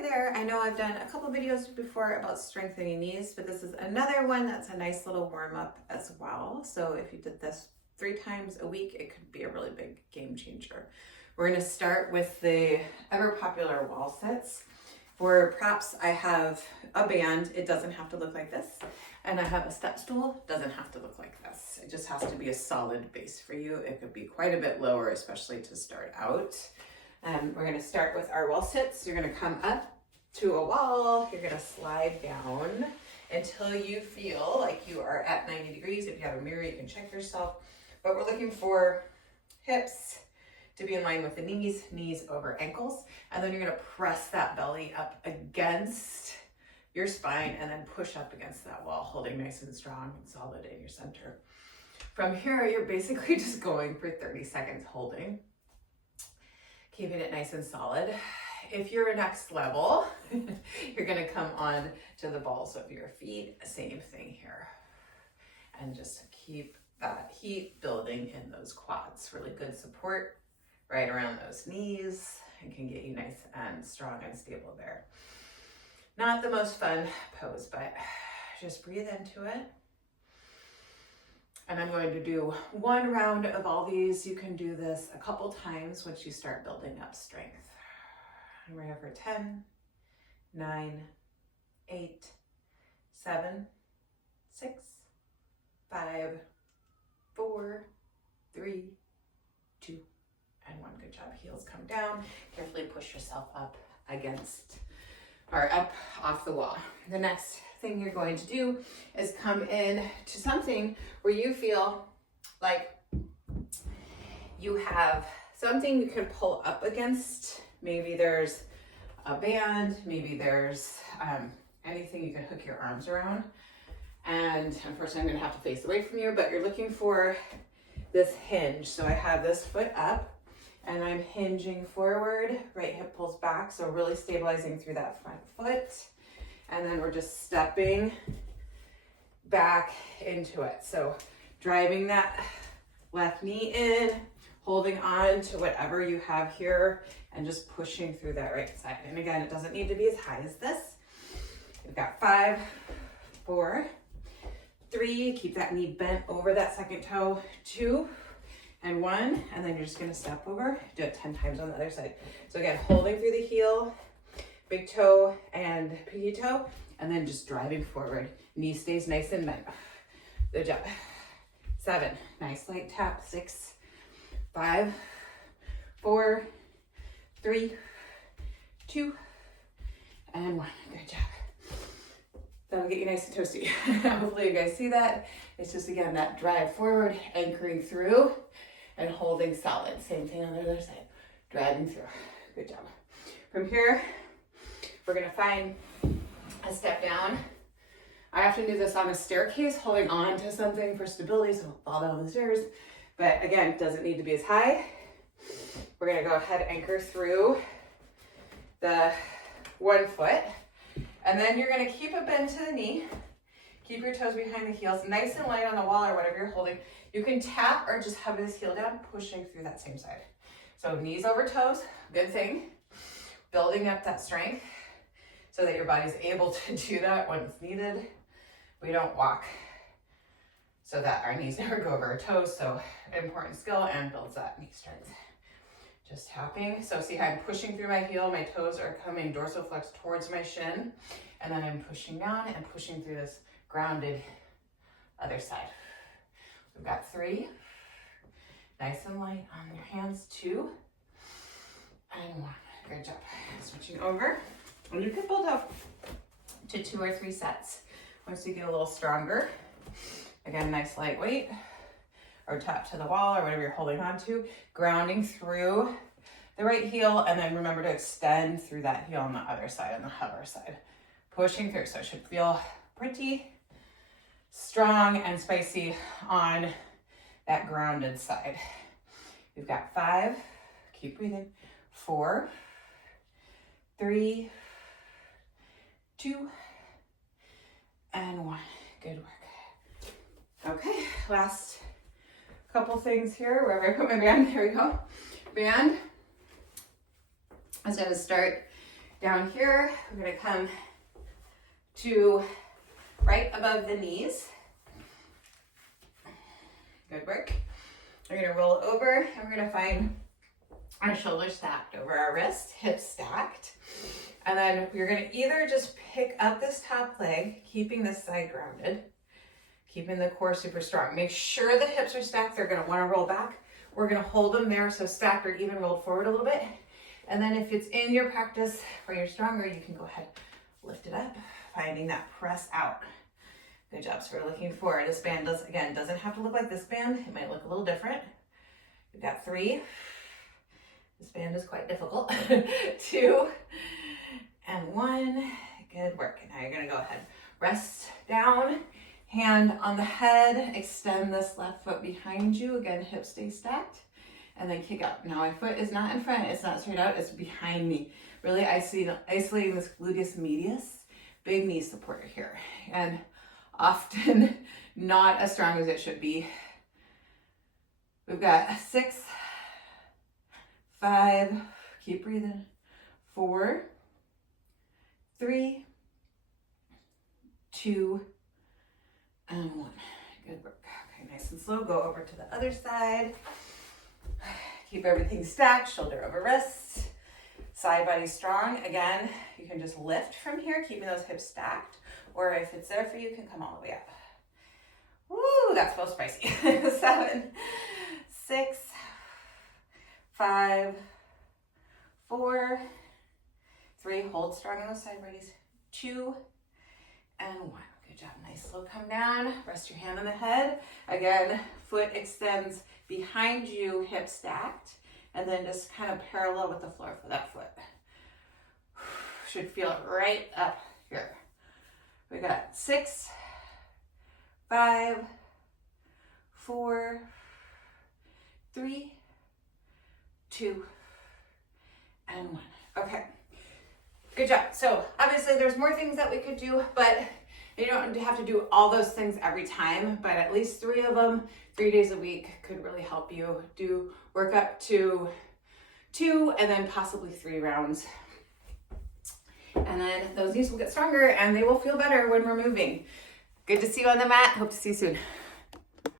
Hi there. I know I've done a couple videos before about strengthening knees, but this is another one that's a nice little warm up as well. So if you did this 3 times a week, it could be a really big game changer. We're going to start with the ever popular wall sits. For props, I have a band. It doesn't have to look like this. And I have a step stool. It doesn't have to look like this. It just has to be a solid base for you. It could be quite a bit lower, especially to start out. We're going to start with our wall sits. You're going to come up to a wall. You're going to slide down until you feel like you are at 90 degrees. If you have a mirror, you can check yourself. But we're looking for hips to be in line with the knees, knees over ankles. And then you're going to press that belly up against your spine and then push up against that wall, holding nice and strong and solid in your center. From here, you're basically just going for 30 seconds holding, keeping it nice and solid. If you're next level, you're gonna come on to the balls of your feet. Same thing here. And just keep that heat building in those quads. Really good support right around those knees and can get you nice and strong and stable there. Not the most fun pose, but just breathe into it. And I'm going to do one round of all these. You can do this a couple times once you start building up strength. And we're here for 10, 9, 8, 7, 6, 5, 4, 3, 2, and 1. Good job. Heels come down. Carefully push yourself up against or up off the wall. The next thing you're going to do is come in to something where you feel like you have something you can pull up against. Maybe there's a band, maybe there's anything you can hook your arms around. And unfortunately, I'm gonna have to face away from you, but you're looking for this hinge. So I have this foot up and I'm hinging forward, right hip pulls back. So really stabilizing through that front foot. And then we're just stepping back into it. So driving that left knee in, holding on to whatever you have here and just pushing through that right side. And again, it doesn't need to be as high as this. We've got 5, 4, 3, keep that knee bent over that second toe, 2, and 1, and then you're just gonna step over, do it 10 times on the other side. So again, holding through the heel, big toe and pinky toe, and then just driving forward. Knee stays nice and bent. Good job. 7, nice light tap. 6, 5, 4, 3, 2, and 1. Good job. That'll get you nice and toasty. Hopefully you guys see that. It's just, again, that drive forward, anchoring through, and holding solid. Same thing on the other side. Driving through. Good job. From here, we're gonna find a step down. I often do this on a staircase, holding on to something for stability so I don't fall down the stairs. But again, it doesn't need to be as high. We're gonna go ahead, anchor through the 1 foot. And then you're gonna keep a bend to the knee. Keep your toes behind the heels, nice and light on the wall or whatever you're holding. You can tap or just have this heel down, pushing through that same side. So knees over toes, good thing. Building up that strength so that your body's able to do that when it's needed. We don't walk so that our knees never go over our toes. So important skill and builds that knee strength. Just tapping. So see how I'm pushing through my heel. My toes are coming dorsiflex towards my shin. And then I'm pushing down and pushing through this grounded other side. We've got 3. Nice and light on your hands. 2 and 1. Good job. Switching over. And you can build up to 2 or 3 sets once you get a little stronger. Again, nice lightweight, or tap to the wall or whatever you're holding on to. Grounding through the right heel, and then remember to extend through that heel on the other side, on the hover side. Pushing through, so it should feel pretty strong and spicy on that grounded side. We've got 5, keep breathing, 4, 3, 2, and 1. Good work. Okay, last couple things here. Wherever I put my band, there we go. Band is going to start Down here, we're gonna come to right above the knees. Good work. We're gonna roll over and we're gonna find our shoulders stacked over our wrist, hips stacked. And then we're gonna either just pick up this top leg, keeping this side grounded, keeping the core super strong. Make sure the hips are stacked. They're gonna wanna roll back. We're gonna hold them there, so stacked or even rolled forward a little bit. And then if it's in your practice where you're stronger, you can go ahead, lift it up, finding that press out. Good job. So we're looking for, this band doesn't have to look like this band. It might look a little different. We've got 3. This band is quite difficult. 2 and 1. Good work. And now you're gonna go ahead, rest down, hand on the head, extend this left foot behind you. Again, hips stay stacked, and then kick out. Now my foot is not in front, it's not straight out, it's behind me. Really isolating this gluteus medius, big knee support here. And often not as strong as it should be. We've got 6, 5, keep breathing, 4, 3, 2, and 1. Good work. Okay, nice and slow. Go over to the other side. Keep everything stacked, shoulder over wrist, side body strong. Again, you can just lift from here, keeping those hips stacked, or if it's there for you, you can come all the way up. Woo, that's so spicy. 7, 6, 5, 4, 3, hold strong on those side bodies, 2, and 1. Good job, nice slow come down, rest your hand on the head. Again, foot extends behind you, hip stacked, and then just kind of parallel with the floor for that foot. Should feel it right up here. We got 6, 5, 4, 3, 2, and 1. Okay, good job. So obviously there's more things that we could do, but you don't have to do all those things every time, but at least 3 of them, 3 days a week could really help you work up to 2 and then possibly 3 rounds. And then those knees will get stronger and they will feel better when we're moving. Good to see you on the mat. Hope to see you soon.